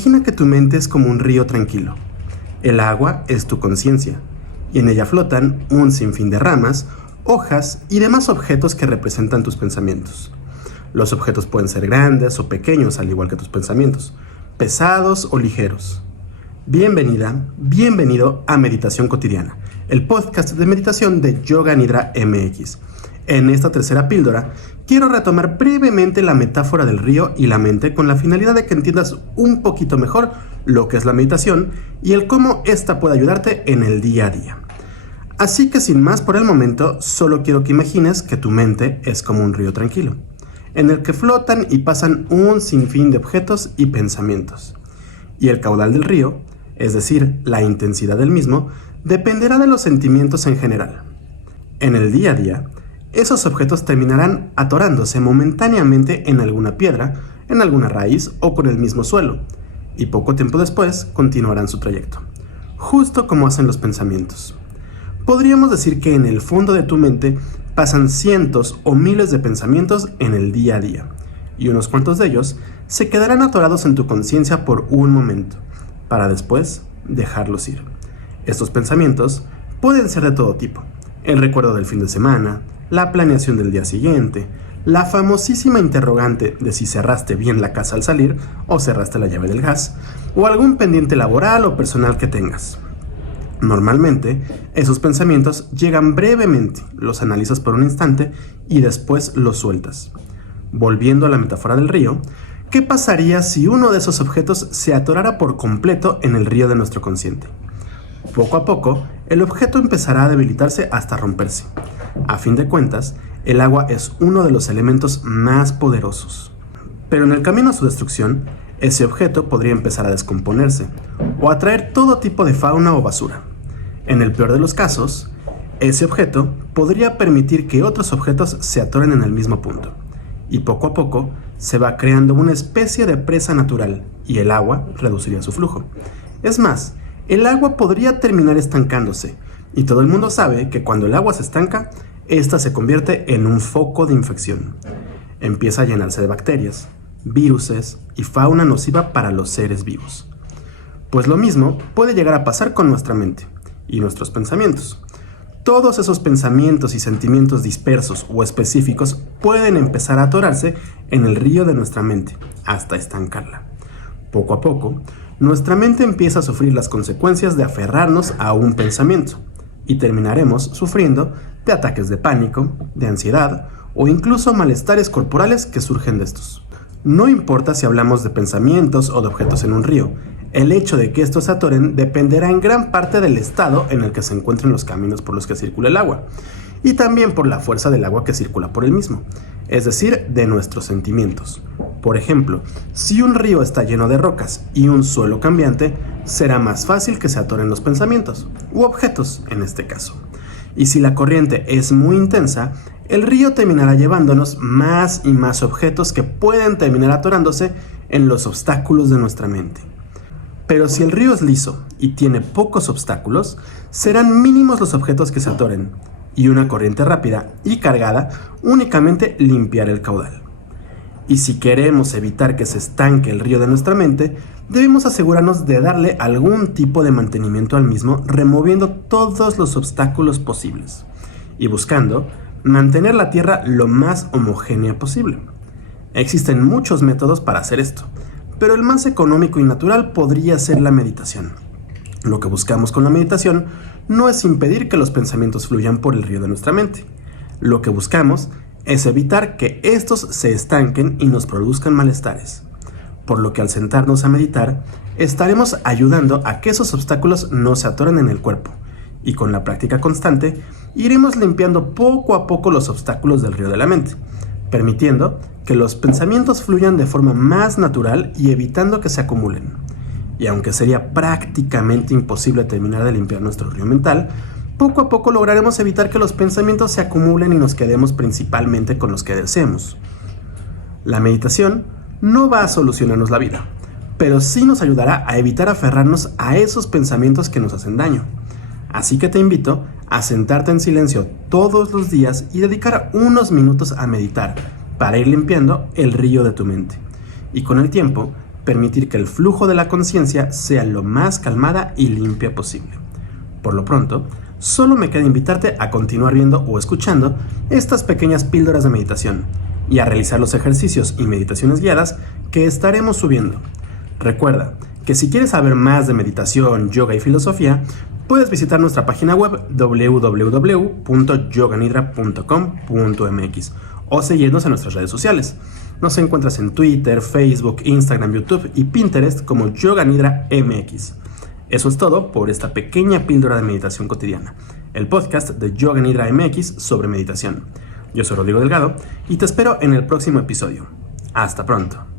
Imagina que tu mente es como un río tranquilo. El agua es tu conciencia, y en ella flotan un sinfín de ramas, hojas y demás objetos que representan tus pensamientos. Los objetos pueden ser grandes o pequeños, al igual que tus pensamientos, pesados o ligeros. Bienvenida, bienvenido a Meditación Cotidiana, el podcast de meditación de Yoga Nidra MX. En esta tercera píldora, quiero retomar brevemente la metáfora del río y la mente con la finalidad de que entiendas un poquito mejor lo que es la meditación y el cómo esta puede ayudarte en el día a día. Así que sin más por el momento, solo quiero que imagines que tu mente es como un río tranquilo, en el que flotan y pasan un sinfín de objetos y pensamientos. Y el caudal del río, es decir, la intensidad del mismo, dependerá de los sentimientos en general. En el día a día, esos objetos terminarán atorándose momentáneamente en alguna piedra, en alguna raíz o con el mismo suelo, y poco tiempo después continuarán su trayecto, justo como hacen los pensamientos. Podríamos decir que en el fondo de tu mente pasan cientos o miles de pensamientos en el día a día, y unos cuantos de ellos se quedarán atorados en tu conciencia por un momento, para después dejarlos ir. Estos pensamientos pueden ser de todo tipo: el recuerdo del fin de semana, la planeación del día siguiente, la famosísima interrogante de si cerraste bien la casa al salir o cerraste la llave del gas, o algún pendiente laboral o personal que tengas. Normalmente, esos pensamientos llegan brevemente, los analizas por un instante y después los sueltas. Volviendo a la metáfora del río, ¿qué pasaría si uno de esos objetos se atorara por completo en el río de nuestro consciente? Poco a poco, el objeto empezará a debilitarse hasta romperse. A fin de cuentas, el agua es uno de los elementos más poderosos. Pero en el camino a su destrucción, ese objeto podría empezar a descomponerse o atraer todo tipo de fauna o basura. En el peor de los casos, ese objeto podría permitir que otros objetos se atoren en el mismo punto. Y poco a poco se va creando una especie de presa natural y el agua reduciría su flujo. Es más, el agua podría terminar estancándose, y todo el mundo sabe que cuando el agua se estanca, esta se convierte en un foco de infección. Empieza a llenarse de bacterias, viruses y fauna nociva para los seres vivos. Pues lo mismo puede llegar a pasar con nuestra mente y nuestros pensamientos. Todos esos pensamientos y sentimientos dispersos o específicos pueden empezar a atorarse en el río de nuestra mente hasta estancarla. Poco a poco, nuestra mente empieza a sufrir las consecuencias de aferrarnos a un pensamiento y terminaremos sufriendo de ataques de pánico, de ansiedad o incluso malestares corporales que surgen de estos. No importa si hablamos de pensamientos o de objetos en un río, el hecho de que estos se atoren dependerá en gran parte del estado en el que se encuentren los caminos por los que circula el agua, y también por la fuerza del agua que circula por el mismo, es decir, de nuestros sentimientos. Por ejemplo, si un río está lleno de rocas y un suelo cambiante, será más fácil que se atoren los pensamientos, u objetos en este caso. Y si la corriente es muy intensa, el río terminará llevándonos más y más objetos que pueden terminar atorándose en los obstáculos de nuestra mente. Pero si el río es liso y tiene pocos obstáculos, serán mínimos los objetos que se atoren, y una corriente rápida y cargada únicamente limpiará el caudal. Y si queremos evitar que se estanque el río de nuestra mente, debemos asegurarnos de darle algún tipo de mantenimiento al mismo, removiendo todos los obstáculos posibles y buscando mantener la tierra lo más homogénea posible. Existen muchos métodos para hacer esto, pero el más económico y natural podría ser la meditación. Lo que buscamos con la meditación no es impedir que los pensamientos fluyan por el río de nuestra mente. Lo que buscamos es evitar que estos se estanquen y nos produzcan malestares. Por lo que al sentarnos a meditar, estaremos ayudando a que esos obstáculos no se atoren en el cuerpo, y con la práctica constante, iremos limpiando poco a poco los obstáculos del río de la mente, permitiendo que los pensamientos fluyan de forma más natural y evitando que se acumulen. Y aunque sería prácticamente imposible terminar de limpiar nuestro río mental, poco a poco lograremos evitar que los pensamientos se acumulen y nos quedemos principalmente con los que deseemos. La meditación no va a solucionarnos la vida, pero sí nos ayudará a evitar aferrarnos a esos pensamientos que nos hacen daño. Así que te invito a sentarte en silencio todos los días y dedicar unos minutos a meditar para ir limpiando el río de tu mente. Y con el tiempo permitir que el flujo de la conciencia sea lo más calmada y limpia posible. Por lo pronto, solo me queda invitarte a continuar viendo o escuchando estas pequeñas píldoras de meditación y a realizar los ejercicios y meditaciones guiadas que estaremos subiendo. Recuerda que si quieres saber más de meditación, yoga y filosofía, puedes visitar nuestra página web www.yoganidra.com.mx o seguirnos en nuestras redes sociales. Nos encuentras en Twitter, Facebook, Instagram, YouTube y Pinterest como Yoga Nidra MX. Eso es todo por esta pequeña píldora de meditación cotidiana, el podcast de Yoga Nidra MX sobre meditación. Yo soy Rodrigo Delgado y te espero en el próximo episodio. Hasta pronto.